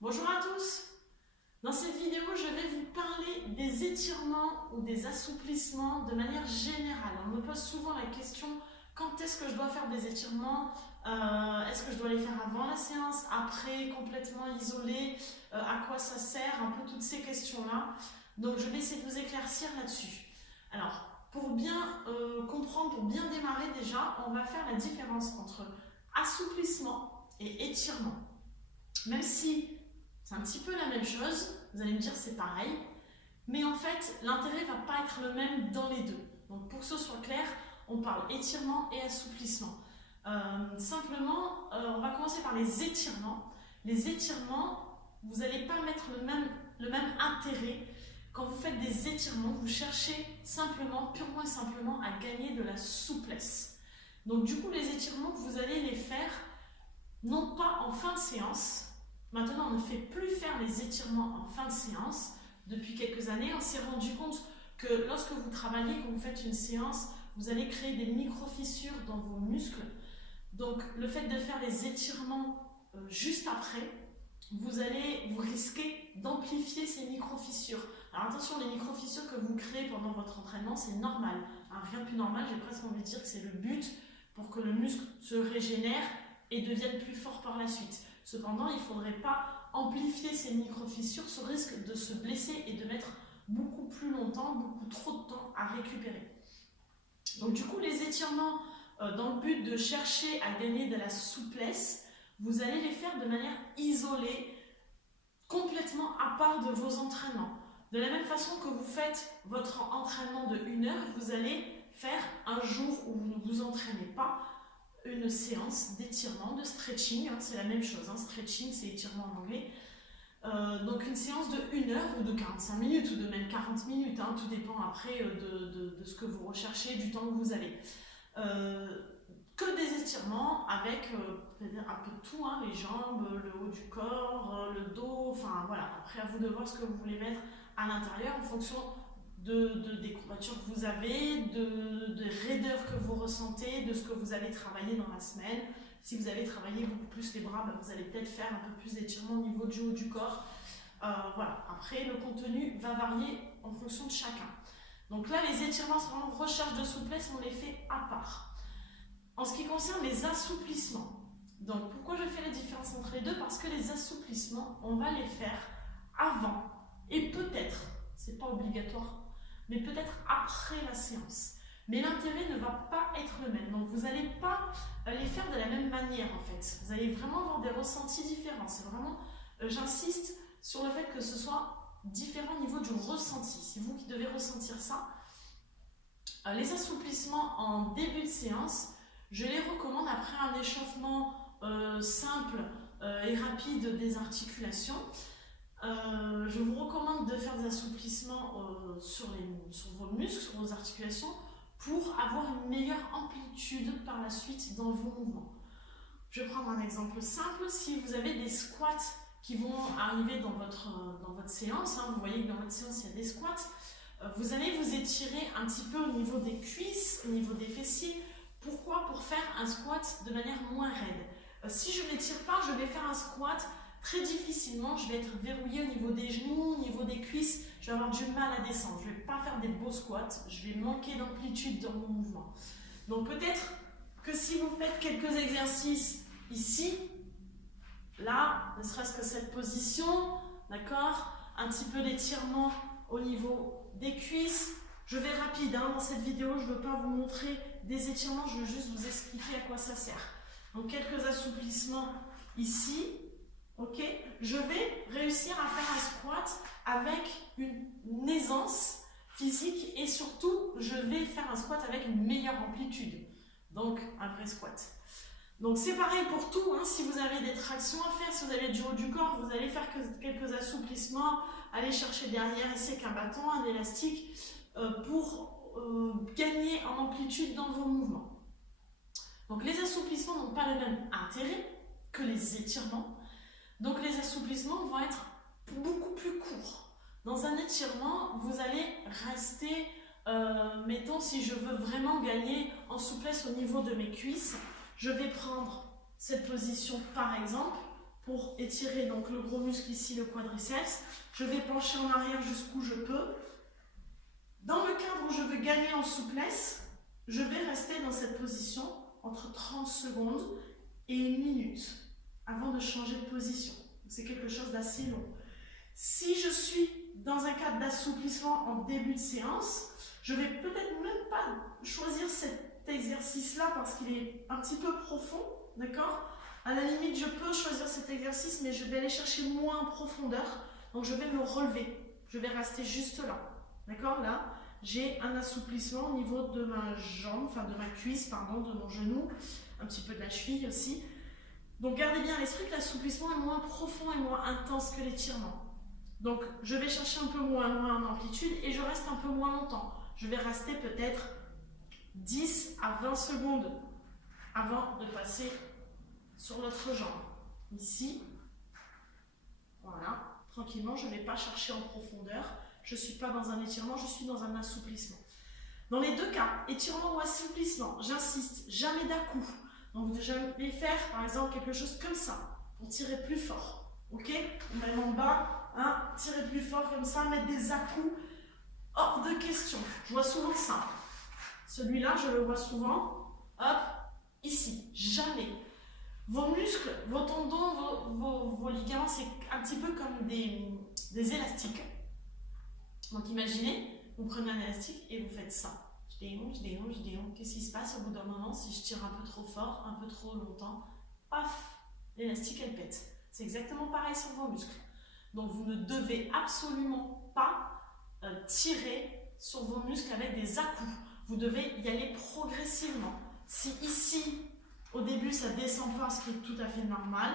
Bonjour à tous. Dans cette vidéo, je vais vous parler des étirements ou des assouplissements de manière générale. On me pose souvent la question, quand est-ce que je dois faire des étirements? Est-ce que je dois les faire avant la séance, après, complètement isolé? À quoi ça sert? Un peu toutes ces questions-là. Donc je vais essayer de vous éclaircir là-dessus. Alors, pour bien comprendre, pour bien démarrer déjà, on va faire la différence entre assouplissement et étirement. Même si c'est un petit peu la même chose, vous allez me dire c'est pareil, mais en fait l'intérêt ne va pas être le même dans les deux. Donc pour que ce soit clair, on parle étirement et assouplissement. Simplement, on va commencer par les étirements. Les étirements, vous n'allez pas mettre le même intérêt. Quand vous faites des étirements, vous cherchez simplement, purement et simplement, à gagner de la souplesse. Donc du coup, les étirements, vous allez les faire non pas en fin de séance. Maintenant, on ne fait plus faire les étirements en fin de séance. Depuis quelques années, on s'est rendu compte que lorsque vous travaillez, quand vous faites une séance, vous allez créer des micro-fissures dans vos muscles. Donc, le fait de faire les étirements juste après, vous risquez d'amplifier ces micro-fissures. Alors attention, les micro-fissures que vous créez pendant votre entraînement, c'est normal. Rien de plus normal, j'ai presque envie de dire que c'est le but pour que le muscle se régénère et devienne plus fort par la suite. Cependant, il ne faudrait pas amplifier ces micro-fissures, ce risque de se blesser et de mettre beaucoup plus longtemps, beaucoup trop de temps à récupérer. Donc du coup, les étirements, dans le but de chercher à gagner de la souplesse, vous allez les faire de manière isolée, complètement à part de vos entraînements. De la même façon que vous faites votre entraînement de 1 heure, vous allez faire un jour où vous ne vous entraînez pas, une séance d'étirement, de stretching, c'est la même chose, stretching c'est étirement en anglais. Donc une séance de 1 heure ou de 45 minutes ou de même 40 minutes, tout dépend après de ce que vous recherchez, du temps que vous avez. Que des étirements avec un peu de tout, les jambes, le haut du corps, le dos, enfin voilà, après à vous de voir ce que vous voulez mettre à l'intérieur en fonction des courbatures que vous avez, des raideurs que vous ressentez, de ce que vous avez travaillé dans la semaine. Si vous avez travaillé beaucoup plus les bras, vous allez peut-être faire un peu plus d'étirement au niveau du haut du corps. Voilà. Après, le contenu va varier en fonction de chacun. Donc là, les étirements, c'est vraiment recherche de souplesse, on les fait à part. En ce qui concerne les assouplissements, donc pourquoi je fais la différence entre les deux? Parce que les assouplissements, on va les faire avant et peut-être, c'est pas obligatoire, mais peut-être après la séance. Mais l'intérêt ne va pas être le même. Donc vous n'allez pas les faire de la même manière en fait. Vous allez vraiment avoir des ressentis différents. C'est vraiment, j'insiste sur le fait que ce soit différent au niveau du ressenti. C'est vous qui devez ressentir ça. Les assouplissements en début de séance, je les recommande après un échauffement simple et rapide des articulations. Je vous recommande de faire des assouplissements sur vos muscles, sur vos articulations, pour avoir une meilleure amplitude par la suite dans vos mouvements. Je vais prendre un exemple simple. Si vous avez des squats qui vont arriver dans votre séance, vous voyez que dans votre séance il y a des squats, vous allez vous étirer un petit peu au niveau des cuisses, au niveau des fessiers. Pourquoi? Pour faire un squat de manière moins raide. Si je ne m'étire pas, je vais faire un squat très difficilement, je vais être verrouillée au niveau des genoux, au niveau des cuisses, je vais avoir du mal à descendre, je ne vais pas faire des beaux squats, je vais manquer d'amplitude dans mon mouvement. Donc peut-être que si vous faites quelques exercices ici, là, ne serait-ce que cette position, d'accord, un petit peu d'étirement au niveau des cuisses. Je vais rapide dans cette vidéo, je ne veux pas vous montrer des étirements, je veux juste vous expliquer à quoi ça sert. Donc quelques assouplissements ici. Ok, je vais réussir à faire un squat avec une aisance physique et surtout, je vais faire un squat avec une meilleure amplitude. Donc, un vrai squat. Donc, c'est pareil pour tout. Si vous avez des tractions à faire, si vous avez du haut du corps, vous allez faire quelques assouplissements, aller chercher derrière ici avec un bâton, un élastique, pour gagner en amplitude dans vos mouvements. Donc, les assouplissements n'ont pas le même intérêt que les étirements. Donc les assouplissements vont être beaucoup plus courts. Dans un étirement, vous allez rester, mettons si je veux vraiment gagner en souplesse au niveau de mes cuisses, je vais prendre cette position par exemple pour étirer donc le gros muscle ici, le quadriceps. Je vais pencher en arrière jusqu'où je peux. Dans le cadre où je veux gagner en souplesse, je vais rester dans cette position entre 30 secondes et 1 minute avant de changer de position. C'est quelque chose d'assez long. Si je suis dans un cadre d'assouplissement en début de séance, je vais peut-être même pas choisir cet exercice-là parce qu'il est un petit peu profond, d'accord? À la limite, je peux choisir cet exercice, mais je vais aller chercher moins en profondeur. Donc, je vais me relever. Je vais rester juste là, d'accord? Là, j'ai un assouplissement au niveau de ma jambe, enfin de ma cuisse, pardon, de mon genou, un petit peu de la cheville aussi. Donc, gardez bien à l'esprit que l'assouplissement est moins profond et moins intense que l'étirement. Donc, je vais chercher un peu moins en amplitude et je reste un peu moins longtemps. Je vais rester peut-être 10 à 20 secondes avant de passer sur l'autre jambe. Ici, voilà, tranquillement, je ne vais pas chercher en profondeur. Je ne suis pas dans un étirement, je suis dans un assouplissement. Dans les deux cas, étirement ou assouplissement, j'insiste, jamais d'à-coup. Donc, je vais faire par exemple quelque chose comme ça pour tirer plus fort. Ok? Même en bas. Hein, tirer plus fort comme ça, mettre des à-coups, hors de question. Je vois souvent ça. Celui-là, je le vois souvent. Hop, ici, jamais. Vos muscles, vos tendons, vos ligaments, c'est un petit peu comme des élastiques. Donc imaginez, vous prenez un élastique et vous faites ça. Je déroule, je déroule, je déroule. Qu'est-ce qui se passe au bout d'un moment si je tire un peu trop fort, un peu trop longtemps? Paf, l'élastique elle pète. C'est exactement pareil sur vos muscles. Donc, vous ne devez absolument pas tirer sur vos muscles avec des à-coups. Vous devez y aller progressivement. Si ici, au début, ça ne descend pas, ce qui est tout à fait normal,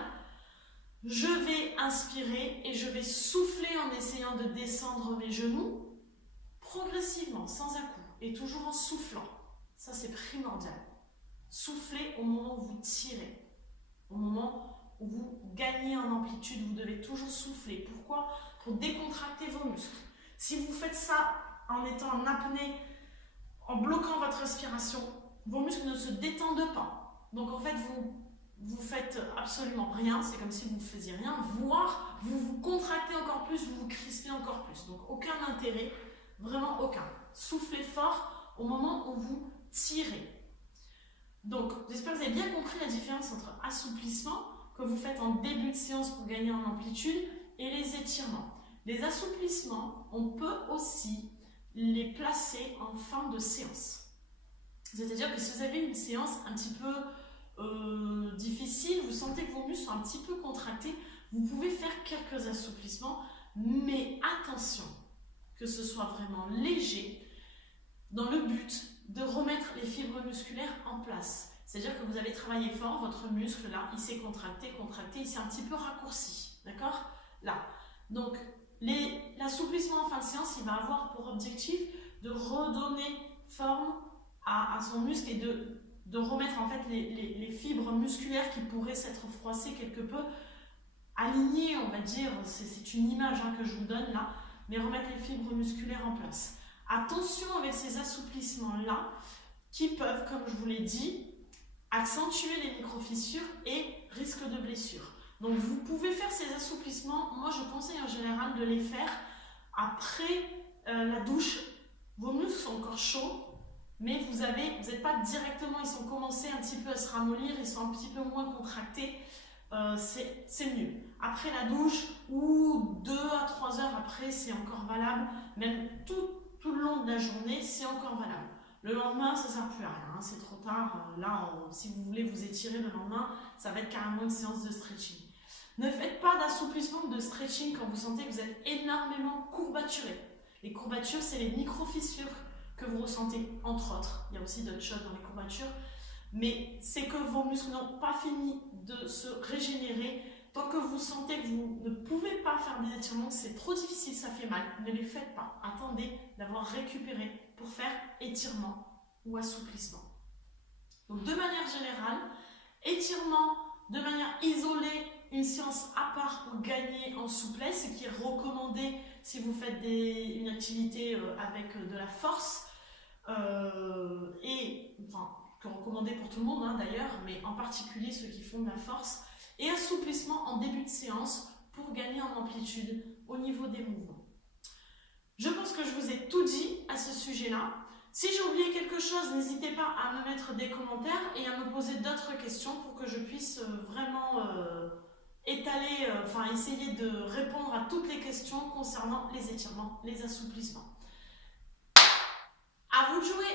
je vais inspirer et je vais souffler en essayant de descendre mes genoux progressivement, sans à-coups, et toujours en soufflant. Ça, c'est primordial. Soufflez au moment où vous tirez, au moment où vous gagnez en amplitude, vous devez toujours souffler. Pourquoi? Pour décontracter vos muscles. Si vous faites ça en étant en apnée, en bloquant votre respiration, vos muscles ne se détendent pas. Donc en fait, vous faites absolument rien, c'est comme si vous ne faisiez rien, voire vous vous contractez encore plus, vous vous crispez encore plus. Donc aucun intérêt, vraiment aucun. Soufflez fort au moment où vous tirez. Donc j'espère que vous avez bien compris la différence entre assouplissement que vous faites en début de séance pour gagner en amplitude et les étirements. Les assouplissements, on peut aussi les placer en fin de séance. C'est-à-dire que si vous avez une séance un petit peu difficile, vous sentez que vos muscles sont un petit peu contractés, vous pouvez faire quelques assouplissements, mais attention que ce soit vraiment léger dans le but de remettre les fibres musculaires en place. C'est-à-dire que vous avez travaillé fort, votre muscle là, il s'est contracté, il s'est un petit peu raccourci, d'accord? Là. Donc, l'assouplissement en fin de séance, il va avoir pour objectif de redonner forme à son muscle et de remettre en fait les fibres musculaires qui pourraient s'être froissées quelque peu, alignées, on va dire, c'est une image hein, que je vous donne là, mais remettre les fibres musculaires en place. Attention avec ces assouplissements-là qui peuvent, comme je vous l'ai dit, accentuer les micro-fissures et risque de blessure. Donc vous pouvez faire ces assouplissements, moi je conseille en général de les faire après la douche. Vos muscles sont encore chauds, mais vous n'êtes pas directement, ils sont commencés un petit peu à se ramollir, ils sont un petit peu moins contractés, c'est mieux. Après la douche ou 2 à 3 heures après, c'est encore valable, même tout le long de la journée, c'est encore valable. Le lendemain, ça ne sert plus à rien, hein, c'est trop tard. Là, si vous voulez vous étirer le lendemain, ça va être carrément une séance de stretching. Ne faites pas d'assouplissement de stretching quand vous sentez que vous êtes énormément courbaturé. Les courbatures, c'est les micro-fissures que vous ressentez, entre autres. Il y a aussi d'autres choses dans les courbatures. Mais c'est que vos muscles n'ont pas fini de se régénérer. Tant que vous sentez que vous ne pouvez pas faire des étirements, c'est trop difficile, ça fait mal, ne les faites pas. Attendez d'avoir récupéré pour faire étirement ou assouplissement. Donc de manière générale, étirement de manière isolée, une séance à part pour gagner en souplesse, ce qui est recommandé si vous faites une activité avec de la force, et enfin, recommandé pour tout le monde hein, d'ailleurs, mais en particulier ceux qui font de la force. et assouplissement en début de séance pour gagner en amplitude au niveau des mouvements. Je pense que je vous ai tout dit à ce sujet-là. Si j'ai oublié quelque chose, n'hésitez pas à me mettre des commentaires et à me poser d'autres questions pour que je puisse vraiment essayer de répondre à toutes les questions concernant les étirements, les assouplissements. À vous de jouer!